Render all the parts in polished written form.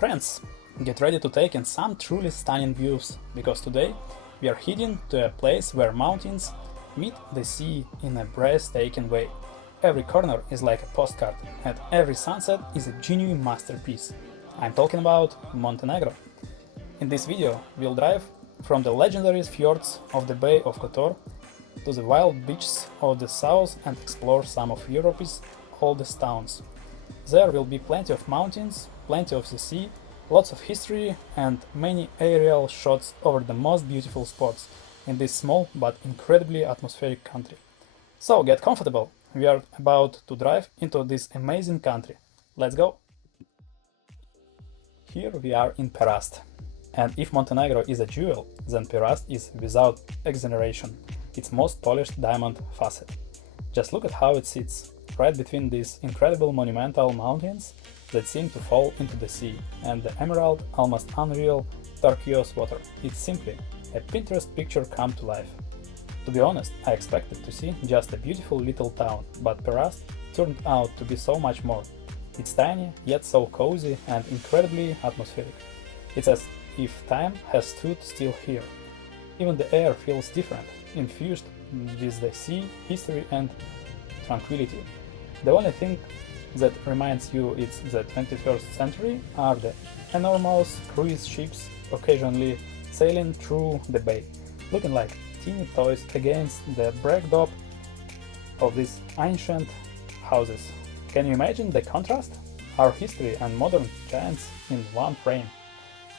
friends, get ready to take in some truly stunning views, because today we are heading to a place where mountains meet the sea in a breathtaking way. Every corner is like a postcard, and every sunset is a genuine masterpiece. I'm talking about Montenegro. In this video, we'll drive from the legendary fjords of the Bay of Kotor to the wild beaches of the south and explore some of Europe's oldest towns. There will be plenty of mountains, plenty of the sea, lots of history and many aerial shots over the most beautiful spots in this small but incredibly atmospheric country. So get comfortable, we are about to drive into this amazing country. Let's go! Here we are in Perast. And if Montenegro is a jewel, then Perast is, without exaggeration, its most polished diamond facet. Just look at how it sits, right between these incredible monumental mountains that seem to fall into the sea, and the emerald, almost unreal turquoise water. It's simply a Pinterest picture come to life. To be honest, I expected to see just a beautiful little town, but Perast turned out to be so much more. It's tiny, yet so cozy and incredibly atmospheric. It's as if time has stood still here. Even the air feels different, infused with the sea, history and tranquility. The only thing that reminds you it's the 21st century are the enormous cruise ships occasionally sailing through the bay, looking like teeny toys against the backdrop of these ancient houses. Can you imagine the contrast? Our history and modern giants in one frame.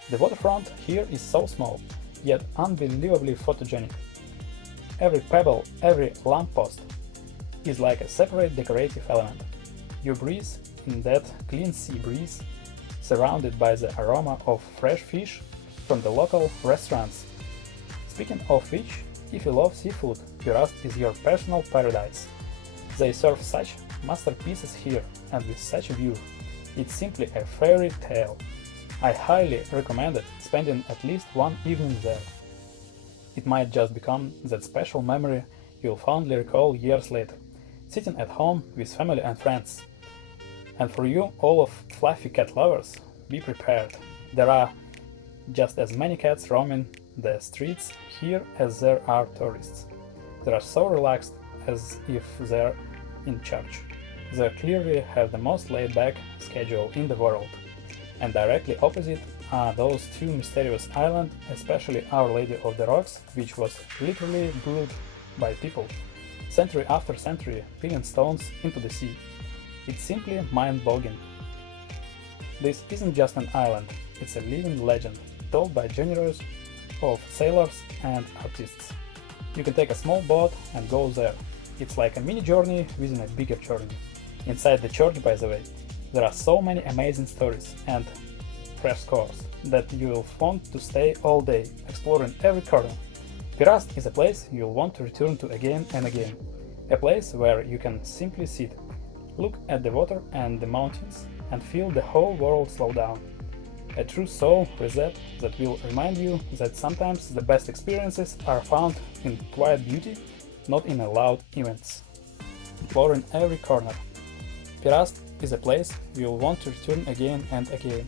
The waterfront here is so small, yet unbelievably photogenic. Every pebble, every lamppost is like a separate decorative element. You breathe in that clean sea breeze, surrounded by the aroma of fresh fish from the local restaurants. Speaking of which, if you love seafood, Perast is your personal paradise. They serve such masterpieces here, and with such a view, it's simply a fairy tale. I highly recommend it, spending at least one evening there. It might just become that special memory you'll fondly recall years later, sitting at home with family and friends. And for you, all of fluffy cat lovers, be prepared. There are just as many cats roaming the streets here as there are tourists. They are so relaxed, as if they're in church. They clearly have the most laid-back schedule in the world. And directly opposite are those two mysterious islands, especially Our Lady of the Rocks, which was literally built by people, century after century, peeling stones into the sea. It's simply mind-boggling. This isn't just an island, it's a living legend, told by generations of sailors and artists. You can take a small boat and go there. It's like a mini journey within a bigger journey. Inside the church, by the way, there are so many amazing stories and frescoes that you'll want to stay all day, exploring every corner. Perast is a place you'll want to return to again and again. A place where you can simply sit, look at the water and the mountains, and feel the whole world slow down. A true soul reset that will remind you that sometimes the best experiences are found in quiet beauty, not in loud events. Exploring every corner. Perast is a place you'll want to return again and again.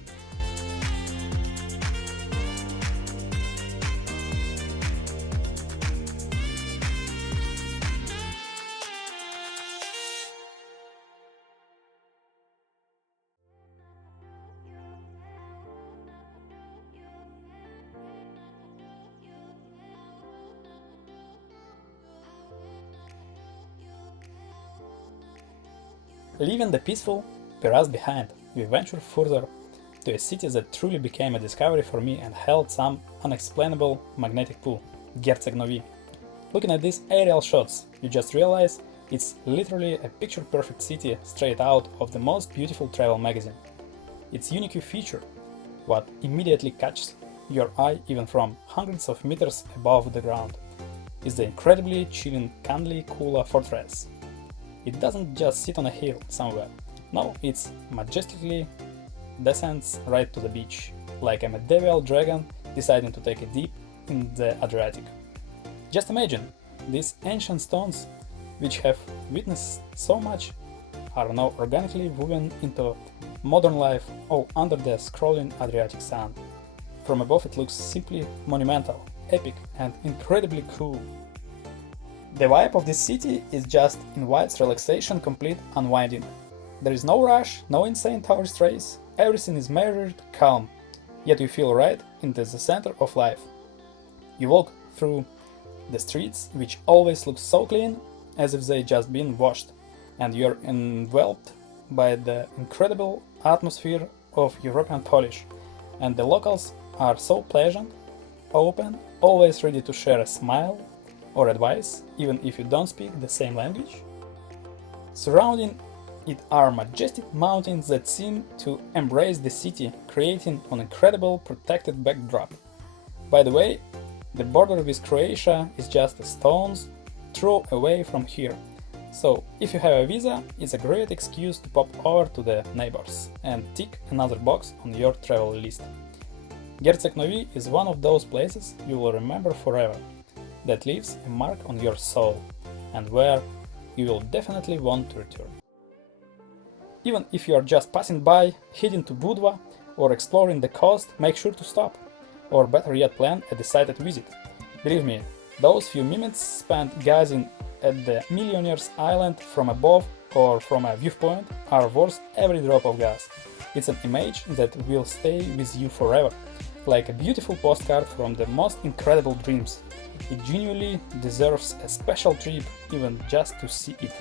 Leaving the peaceful Perast behind, we venture further to a city that truly became a discovery for me and held some unexplainable magnetic pull, Herceg Novi. Looking at these aerial shots, you just realize it's literally a picture-perfect city straight out of the most beautiful travel magazine. Its unique feature, what immediately catches your eye even from hundreds of meters above the ground, is the incredibly chilling Kanli Kula fortress. It doesn't just sit on a hill somewhere, no, it majestically descends right to the beach, like a medieval dragon deciding to take a dip in the Adriatic. Just imagine, these ancient stones, which have witnessed so much, are now organically woven into modern life, all under the scrolling Adriatic sun. From above it looks simply monumental, epic and incredibly cool. The vibe of this city is just invites relaxation, complete unwinding. There is no rush, no insane tourist race, everything is measured, calm, yet you feel right into the center of life. You walk through the streets, which always look so clean, as if they just been washed, and you're enveloped by the incredible atmosphere of European polish, and the locals are so pleasant, open, always ready to share a smile or advice, even if you don't speak the same language. Surrounding it are majestic mountains that seem to embrace the city, creating an incredible protected backdrop. By the way, the border with Croatia is just a stone's throw away from here, so if you have a visa, it's a great excuse to pop over to the neighbors and tick another box on your travel list. Herceg Novi is one of those places you will remember forever, that leaves a mark on your soul, and where you will definitely want to return. Even if you are just passing by, heading to Budva, or exploring the coast, make sure to stop, or better yet plan a decided visit. Believe me, those few minutes spent gazing at the Millionaire's Island from above or from a viewpoint are worth every drop of gas. It's an image that will stay with you forever, like a beautiful postcard from the most incredible dreams. It genuinely deserves a special trip, even just to see it.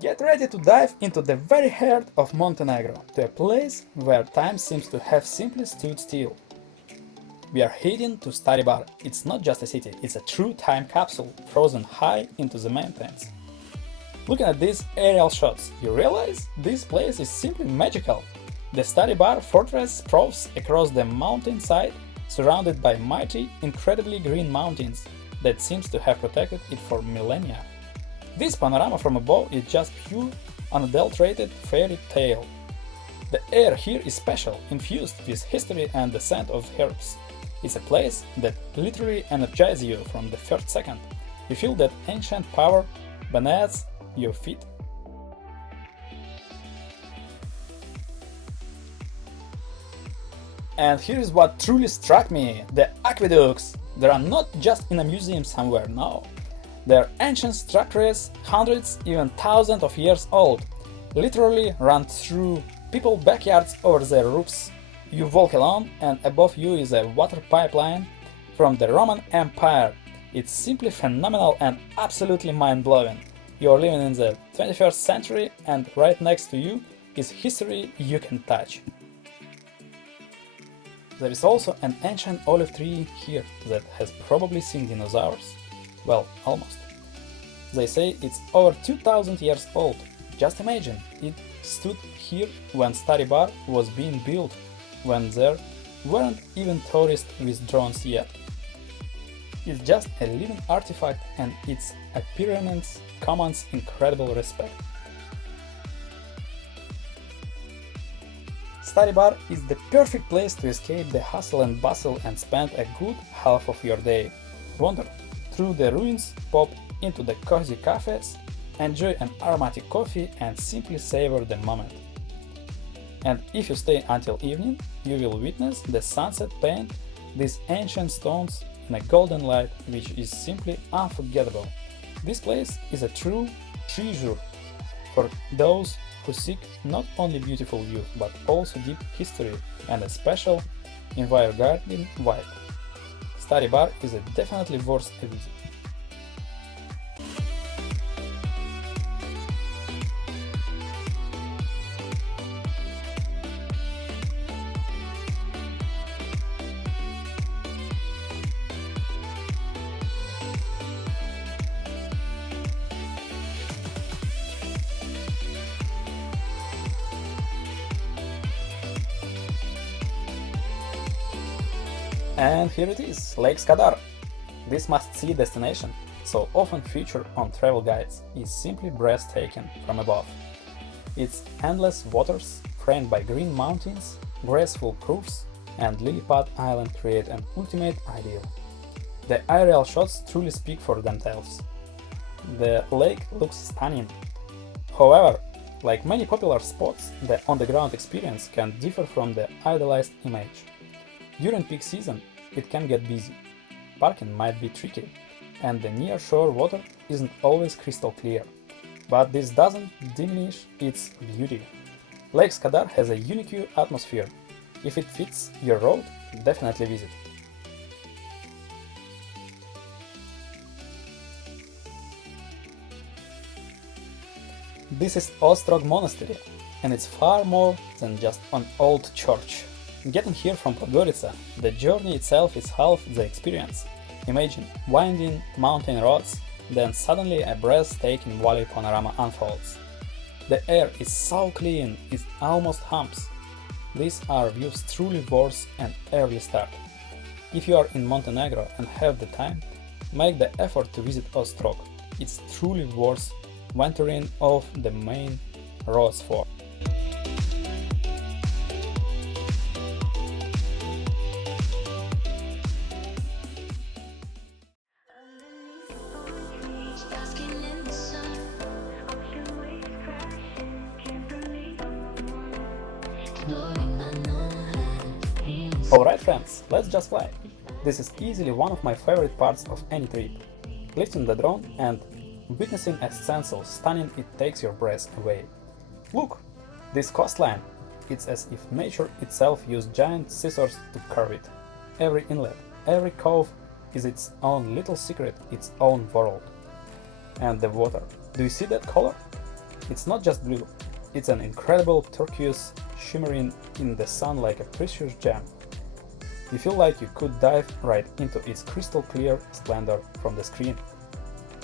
Get ready to dive into the very heart of Montenegro, to a place where time seems to have simply stood still. We are heading to Stari. It's not just a city, it's a true time capsule frozen high into the mountains. Looking at these aerial shots, you realize this place is simply magical. The Stari fortress sprawls across the mountainside, surrounded by mighty, incredibly green mountains that seems to have protected it for millennia. This panorama from above is just pure, unadulterated fairy tale. The air here is special, infused with history and the scent of herbs. It's a place that literally energizes you from the first second. You feel that ancient power beneath your feet. And here's what truly struck me: the aqueducts. They are not just in a museum somewhere, no. They're ancient structures, hundreds, even thousands of years old, literally run through people's backyards or their roofs. You walk along, and above you is a water pipeline from the Roman Empire. It's simply phenomenal and absolutely mind-blowing. You're living in the 21st century, and right next to you is history you can touch. There is also an ancient olive tree here that has probably seen dinosaurs. Well, almost. They say it's over 2000 years old. Just imagine, it stood here when Stari was being built, when there weren't even tourists with drones yet. It's just a living artifact, and its appearance commands incredible respect. Stari is the perfect place to escape the hustle and bustle and spend a good half of your day. Wander through the ruins, pop into the cozy cafes, enjoy an aromatic coffee and simply savor the moment. And if you stay until evening, you will witness the sunset paint these ancient stones in a golden light which is simply unforgettable. This place is a true treasure for those who seek not only beautiful view but also deep history and a special invigorating vibe. Stari bar is definitely worth a visit. And here it is, Lake Skadar. This must-see destination, so often featured on travel guides, is simply breathtaking from above. Its endless waters, framed by green mountains, graceful curves, and lily pad island create an ultimate ideal. The aerial shots truly speak for themselves. The lake looks stunning. However, like many popular spots, the on-the-ground experience can differ from the idealized image. During peak season, it can get busy, parking might be tricky, and the near-shore water isn't always crystal clear. But this doesn't diminish its beauty. Lake Skadar has a unique atmosphere. If it fits your road, definitely visit. This is Ostrog Monastery, and it's far more than just an old church. Getting here from Podgorica, the journey itself is half the experience. Imagine winding mountain roads, then suddenly a breathtaking valley panorama unfolds. The air is so clean, it almost hums. These are views truly worth an early start. If you are in Montenegro and have the time, make the effort to visit Ostrog. It's truly worth venturing off the main roads for. Alright friends, let's just fly. This is easily one of my favorite parts of any trip. Lifting the drone and witnessing a scene so stunning it takes your breath away. Look! This coastline! It's as if nature itself used giant scissors to carve it. Every inlet, every cove is its own little secret, its own world. And the water. Do you see that color? It's not just blue. It's an incredible turquoise shimmering in the sun like a precious gem. You feel like you could dive right into its crystal clear splendor from the screen.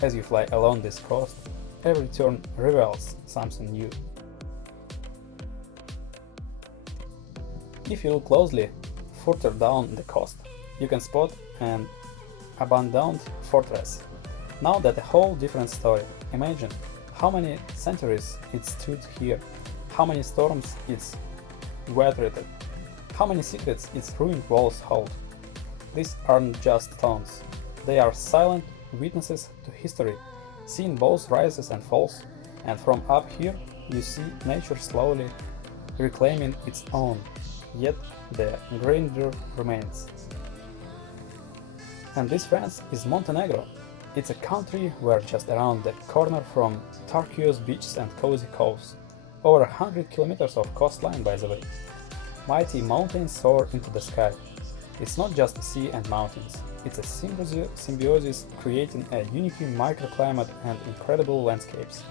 As you fly along this coast, every turn reveals something new. If you look closely further down the coast, you can spot an abandoned fortress. Now that a whole different story. Imagine how many centuries it stood here, how many storms it's weathered, how many secrets its ruined walls hold. These aren't just stones, they are silent witnesses to history, seeing both rises and falls, and from up here you see nature slowly reclaiming its own, yet the grandeur remains. And this, friends, is Montenegro. It's a country where just around the corner from turquoise beaches and cozy coves, over 100 kilometers of coastline by the way. Mighty mountains soar into the sky. It's not just sea and mountains, it's a symbiosis creating a unique microclimate and incredible landscapes.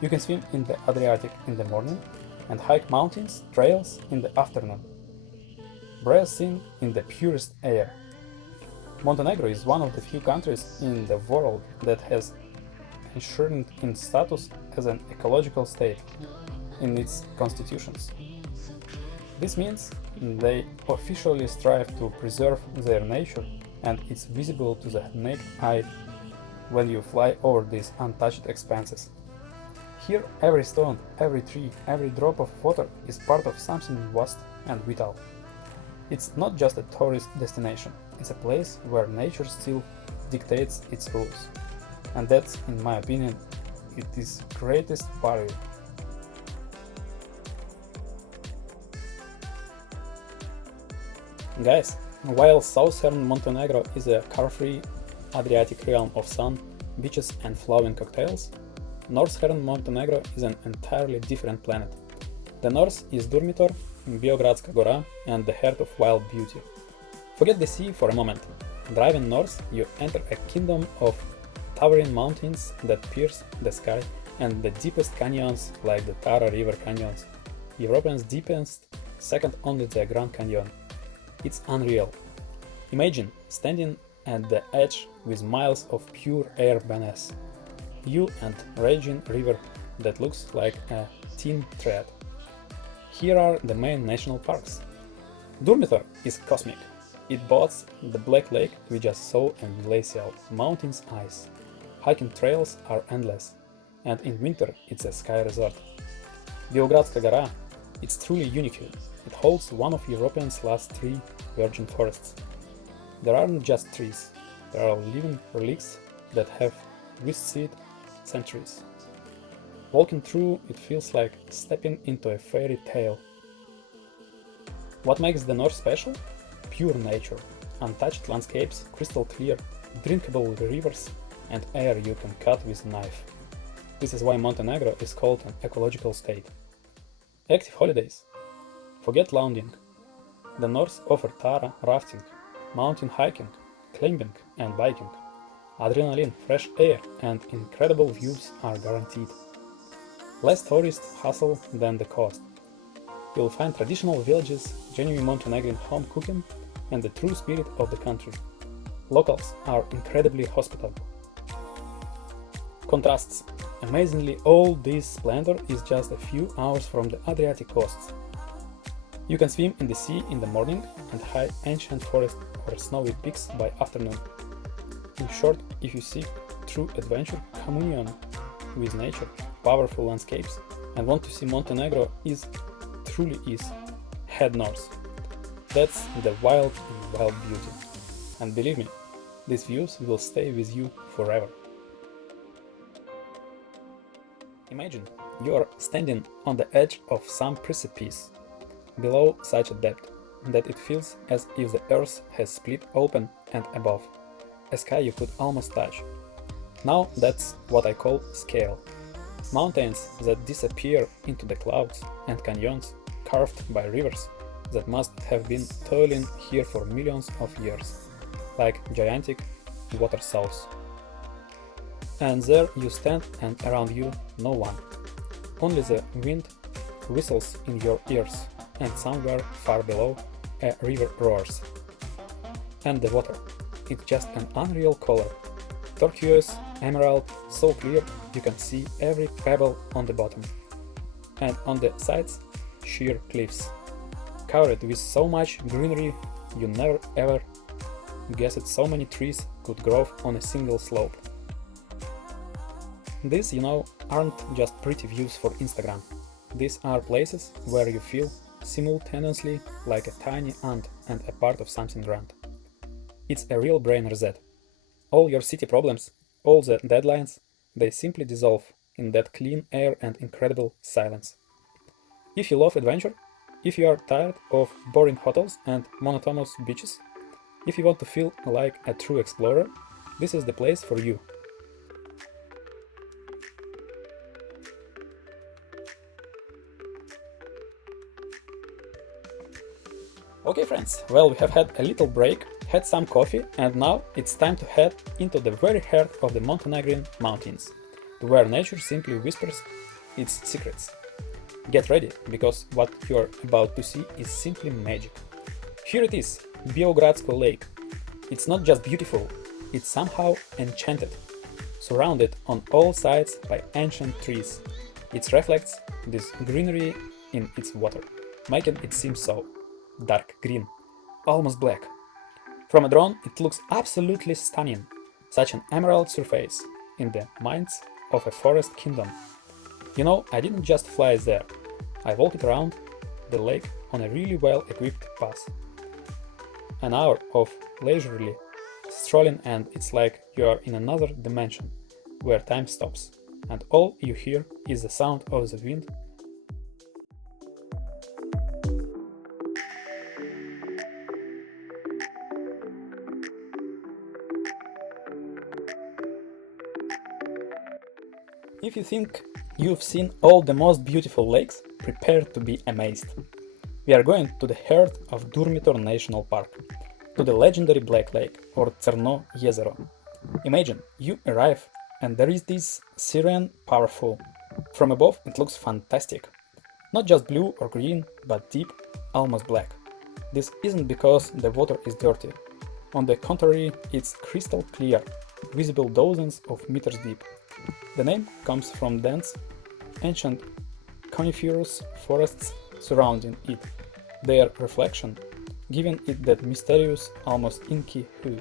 You can swim in the Adriatic in the morning and hike mountains trails in the afternoon, breathing in the purest air. Montenegro is one of the few countries in the world that has enshrined its status as an ecological state in its constitutions. This means they officially strive to preserve their nature, and it's visible to the naked eye when you fly over these untouched expanses. Here every stone, every tree, every drop of water is part of something vast and vital. It's not just a tourist destination, it's a place where nature still dictates its rules. And that's, in my opinion, it is greatest barrier. Guys, while southern Montenegro is a carefree Adriatic realm of sun, beaches and flowing cocktails, northern Montenegro is an entirely different planet. The north is Durmitor, Biogradska Gora and the heart of wild beauty. Forget the sea for a moment. Driving north, you enter a kingdom of towering mountains that pierce the sky and the deepest canyons like the Tara River canyons, Europe's deepest, second only to the Grand Canyon. It's unreal. Imagine standing at the edge with miles of pure air beneath us. You and raging river that looks like a thin thread. Here are the main national parks. Durmitor is cosmic. It boats the black lake we just saw and glacial mountains ice. Hiking trails are endless, and in winter it's a ski resort. Biogradska Gora, it's truly unique. It holds one of Europe's last 3 virgin forests. There aren't just trees, there are living relics that have withstood centuries. Walking through it feels like stepping into a fairy tale. What makes the north special? Pure nature, untouched landscapes, crystal clear, drinkable rivers, and air you can cut with a knife. This is why Montenegro is called an ecological state. Active holidays. Forget lounging. The north offers Tara rafting, mountain hiking, climbing and biking. Adrenaline, fresh air and incredible views are guaranteed. Less tourist hustle than the coast. You'll find traditional villages, genuine Montenegrin home cooking and the true spirit of the country. Locals are incredibly hospitable. Contrasts. Amazingly, all this splendor is just a few hours from the Adriatic coasts. You can swim in the sea in the morning and hike ancient forest or snowy peaks by afternoon. In short, if you seek true adventure, communion with nature, powerful landscapes, and want to see Montenegro truly is, head north. That's the wild beauty. And believe me, these views will stay with you forever. Imagine you are standing on the edge of some precipice, below such a depth that it feels as if the earth has split open, and above, a sky you could almost touch. Now that's what I call scale. Mountains that disappear into the clouds and canyons carved by rivers that must have been toiling here for millions of years, like gigantic water sources. And there you stand and around you no one. Only the wind whistles in your ears and somewhere far below a river roars. And the water, it's just an unreal color. Turquoise, emerald, so clear you can see every pebble on the bottom. And on the sides, sheer cliffs, covered with so much greenery you never ever guessed so many trees could grow on a single slope. These, aren't just pretty views for Instagram. These are places where you feel simultaneously like a tiny ant and a part of something grand. It's a real brain reset. All your city problems, all the deadlines, they simply dissolve in that clean air and incredible silence. If you love adventure, if you are tired of boring hotels and monotonous beaches, if you want to feel like a true explorer, this is the place for you. Okay friends, well, we have had a little break, had some coffee, and now it's time to head into the very heart of the Montenegrin mountains, to where nature simply whispers its secrets. Get ready, because what you're about to see is simply magic. Here it is, Biogradsko lake. It's not just beautiful, it's somehow enchanted, surrounded on all sides by ancient trees. It reflects this greenery in its water, making it seem so dark green, almost black. From a drone it looks absolutely stunning, such an emerald surface in the midst of a forest kingdom. I didn't just fly there, I walked around the lake on a really well-equipped path. An hour of leisurely strolling and it's like you are in another dimension. where time stops, and all you hear is the sound of the wind. If you think you've seen all the most beautiful lakes, prepare to be amazed. We are going to the heart of Durmitor National Park, to the legendary Black Lake, or Crno jezero. Imagine you arrive and there is this siren powerful. From above it looks fantastic. Not just blue or green, but deep, almost black. This isn't because the water is dirty. On the contrary, it's crystal clear, visible dozens of meters deep. The name comes from dense, ancient coniferous forests surrounding it, their reflection giving it that mysterious, almost inky hue.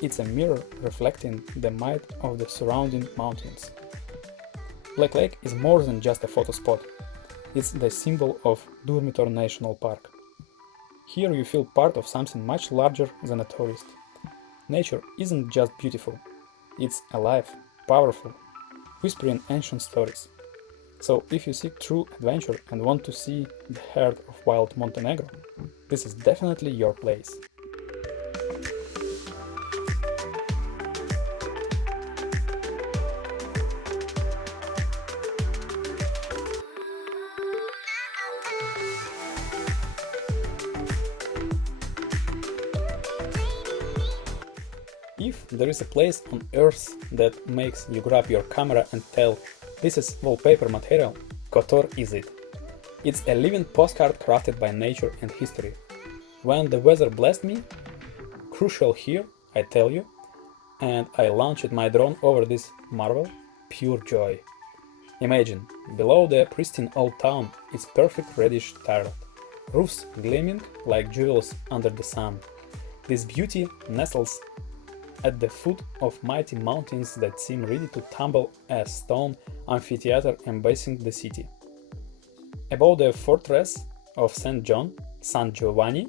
It's a mirror reflecting the might of the surrounding mountains. Black Lake is more than just a photo spot. It's the symbol of Durmitor National Park. Here you feel part of something much larger than a tourist. Nature isn't just beautiful, it's alive, powerful, whispering ancient stories. So if you seek true adventure and want to see the heart of wild Montenegro, this is definitely your place. If there is a place on earth that makes you grab your camera and tell, this is wallpaper material, Kotor is it. It's a living postcard crafted by nature and history. When the weather blessed me, crucial here, I tell you, and I launched my drone over this marvel, pure joy. Imagine, below the pristine old town, its perfect reddish tiled, roofs gleaming like jewels under the sun. This beauty nestles at the foot of mighty mountains that seem ready to tumble, a stone amphitheater embracing the city. Above the fortress of San Giovanni,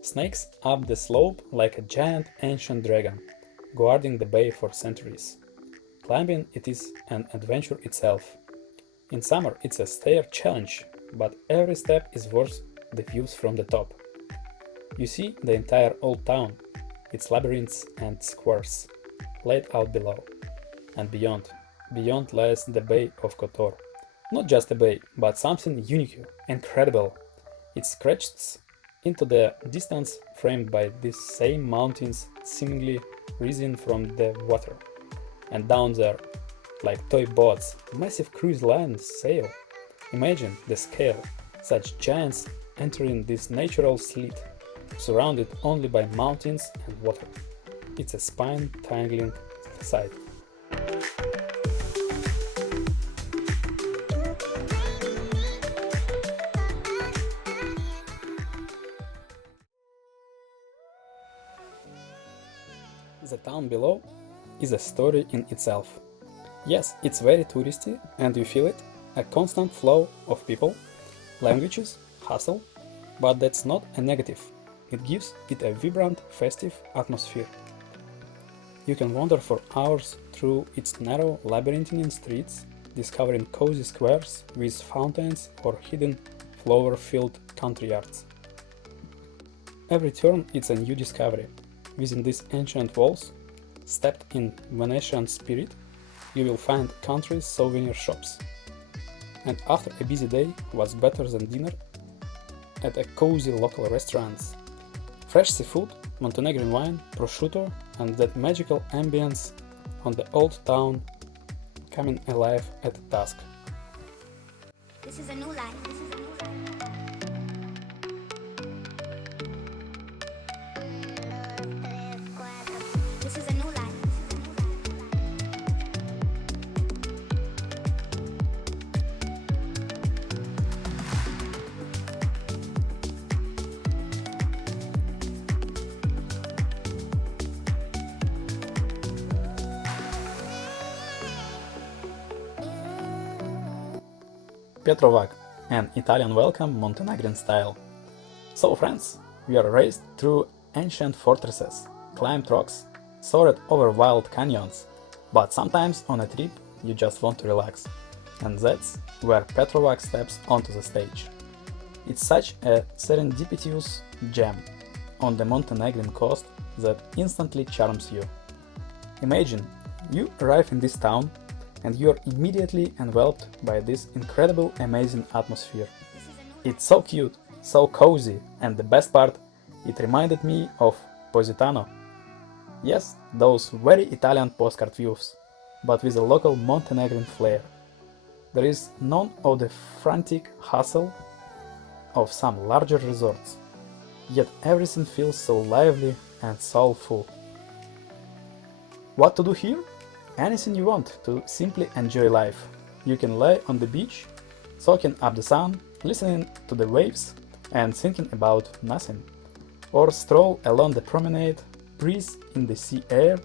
snakes up the slope like a giant ancient dragon, guarding the bay for centuries. Climbing it is an adventure itself. In summer it's a stair challenge, but every step is worth the views from the top. You see the entire old town, its labyrinths and squares, laid out below. And beyond lies the Bay of Kotor. Not just a bay, but something unique, incredible. It stretches into the distance, framed by these same mountains seemingly risen from the water. And down there, like toy boats, massive cruise lines sail. Imagine the scale, such giants entering this natural slit, surrounded only by mountains and water. It's a spine-tingling sight. The town below is a story in itself. Yes, it's very touristy and you feel it, a constant flow of people, languages, hustle, but that's not a negative. It gives it a vibrant, festive atmosphere. You can wander for hours through its narrow, labyrinthine streets, discovering cozy squares with fountains or hidden, flower-filled country yards. Every turn it's a new discovery. Within these ancient walls, steeped in Venetian spirit, you will find country souvenir shops. And after a busy day, what's better than dinner at a cozy local restaurants? Fresh seafood, Montenegrin wine, prosciutto, and that magical ambience on the old town coming alive at dusk. This is a new life. This is a new life. This is a new life. Petrovac, an Italian welcome Montenegrin style. So friends, we are raced through ancient fortresses, climbed rocks, soared over wild canyons, But sometimes on a trip you just want to relax, and that's where Petrovac steps onto the stage. It's such a serendipitous gem on the Montenegrin coast that instantly charms you. Imagine you arrive in this town and you're immediately enveloped by this incredible, amazing atmosphere. It's so cute, so cozy, and the best part, it reminded me of Positano. Yes, those very Italian postcard views, but with a local Montenegrin flair. There is none of the frantic hustle of some larger resorts, yet everything feels so lively and soulful. What to do here? Anything you want to simply enjoy life. You can lie on the beach, soaking up the sun, listening to the waves and thinking about nothing. Or stroll along the promenade, breathe in the sea air,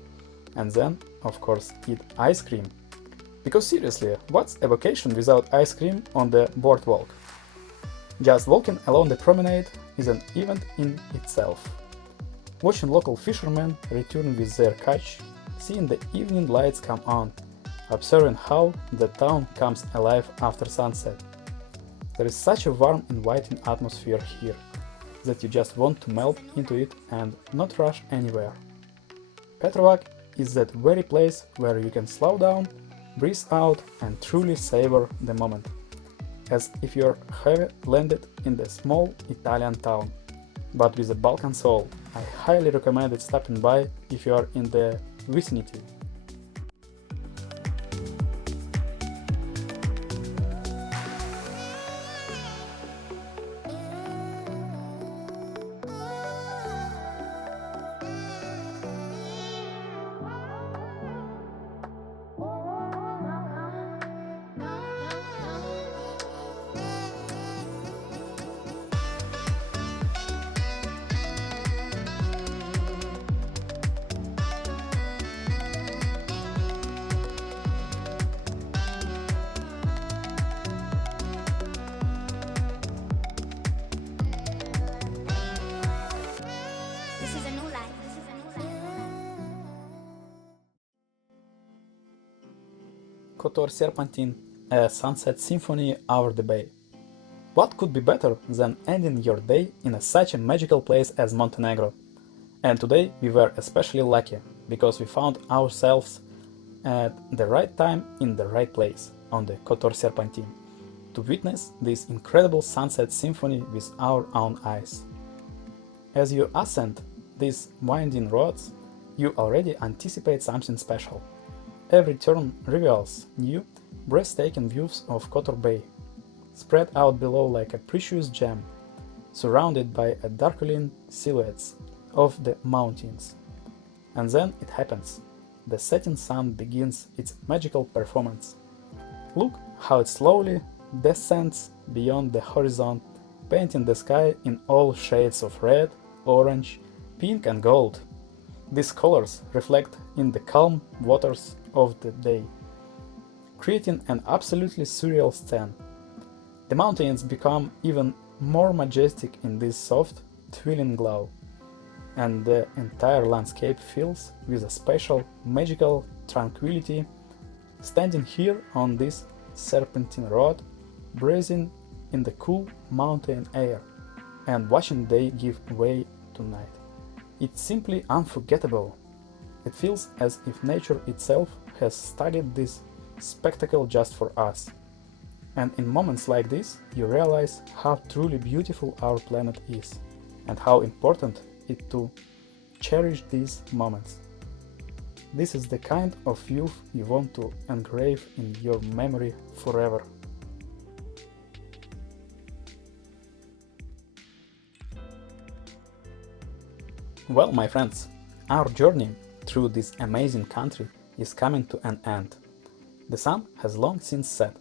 and then, of course, eat ice cream. Because seriously, what's a vacation without ice cream on the boardwalk? Just walking along the promenade is an event in itself. Watching local fishermen return with their catch, seeing the evening lights come on, observing how the town comes alive after sunset. There is such a warm, inviting atmosphere here that you just want to melt into it and not rush anywhere. Petrovac is that very place where you can slow down, breathe out and truly savor the moment, as if you have landed in the small Italian town, but with a Balkan soul. I highly recommend it stopping by if you are in the vicinity. This is a new life. This is a new life. Kotor Serpentine, a sunset symphony over the bay. What could be better than ending your day in such a magical place as Montenegro? And today we were especially lucky, because we found ourselves at the right time in the right place, on the Kotor Serpentine, to witness this incredible sunset symphony with our own eyes. As you ascend these winding roads, you already anticipate something special. Every turn reveals new, breathtaking views of Kotor Bay, spread out below like a precious gem, surrounded by a darkling silhouettes of the mountains. And then it happens. The setting sun begins its magical performance. Look how it slowly descends beyond the horizon, painting the sky in all shades of red, orange, pink and gold. These colors reflect in the calm waters of the day, creating an absolutely surreal scene. The mountains become even more majestic in this soft, thrilling glow, and the entire landscape fills with a special, magical tranquility. Standing here on this serpentine road, breathing in the cool mountain air, and watching day give way to night. It's simply unforgettable. It feels as if nature itself has studied this spectacle just for us. And in moments like this, you realize how truly beautiful our planet is, and how important it to cherish these moments. This is the kind of view you want to engrave in your memory forever. Well, my friends, our journey through this amazing country is coming to an end. The sun has long since set,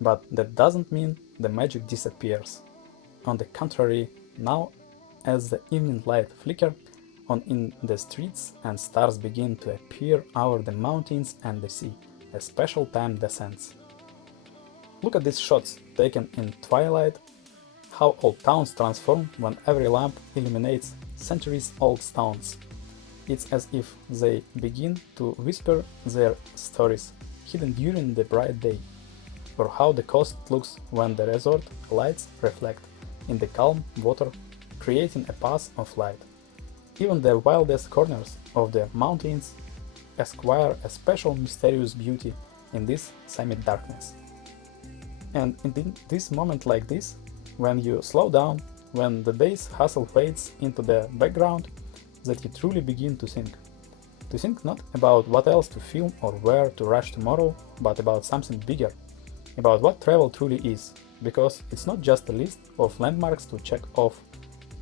but that doesn't mean the magic disappears. On the contrary, now as the evening light flickers on in the streets and stars begin to appear over the mountains and the sea, a special time descends. Look at these shots taken in twilight, how old towns transform when every lamp illuminates centuries-old stones. It's as if they begin to whisper their stories hidden during the bright day, or how the coast looks when the resort lights reflect in the calm water, creating a path of light. Even the wildest corners of the mountains acquire a special mysterious beauty in this semi-darkness. And in this moment like this, when you slow down, when the day's hustle fades into the background, that you truly begin to think. To think not about what else to film or where to rush tomorrow, but about something bigger, about what travel truly is, because it's not just a list of landmarks to check off,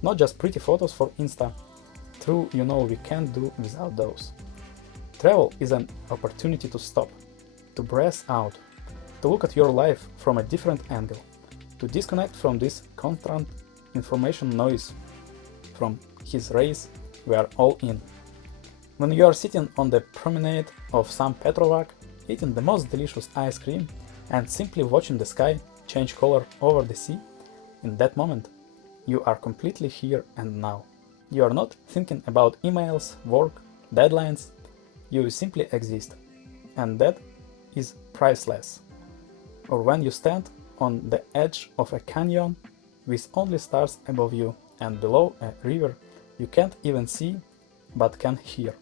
not just pretty photos for Insta. True, you know we can't do without those. Travel is an opportunity to stop, to breathe out, to look at your life from a different angle, to disconnect from this constant information noise, from his race we are all in. When you are sitting on the promenade of some Petrovac, eating the most delicious ice cream and simply watching the sky change color over the sea, in that moment, you are completely here and now. You are not thinking about emails, work, deadlines, you simply exist. And that is priceless. Or when you stand on the edge of a canyon with only stars above you and below a river you can't even see but can hear.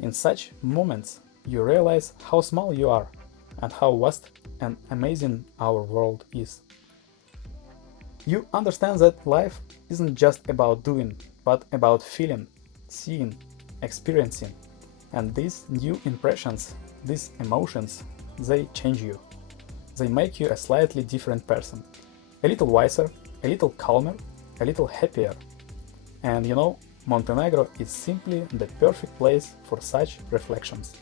In such moments, you realize how small you are and how vast and amazing our world is. You understand that life isn't just about doing, but about feeling, seeing, experiencing. And these new impressions, these emotions, they change you. They make you a slightly different person. A little wiser, a little calmer, a little happier. And you know, Montenegro is simply the perfect place for such reflections.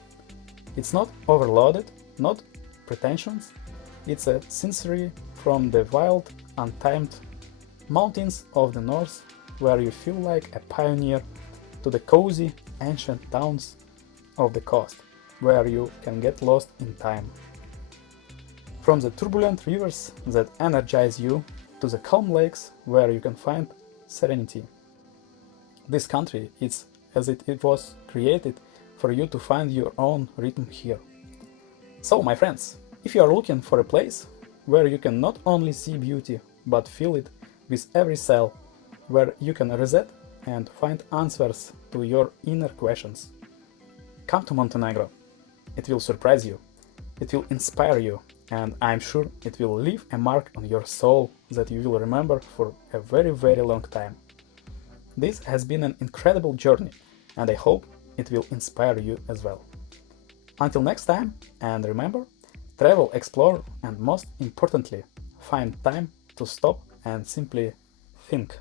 It's not overloaded, not pretensions, it's a sincerity from the wild, untamed mountains of the north where you feel like a pioneer to the cozy, ancient towns of the coast where you can get lost in time. From the turbulent rivers that energize you to the calm lakes where you can find serenity. This country is as it was created for you to find your own rhythm here. So, my friends, if you are looking for a place where you can not only see beauty but feel it with every cell, where you can reset and find answers to your inner questions, come to Montenegro. It will surprise you, it will inspire you, and I'm sure it will leave a mark on your soul that you will remember for a very, very long time. This has been an incredible journey, and I hope it will inspire you as well. Until next time, and remember, travel, explore, and most importantly, find time to stop and simply think.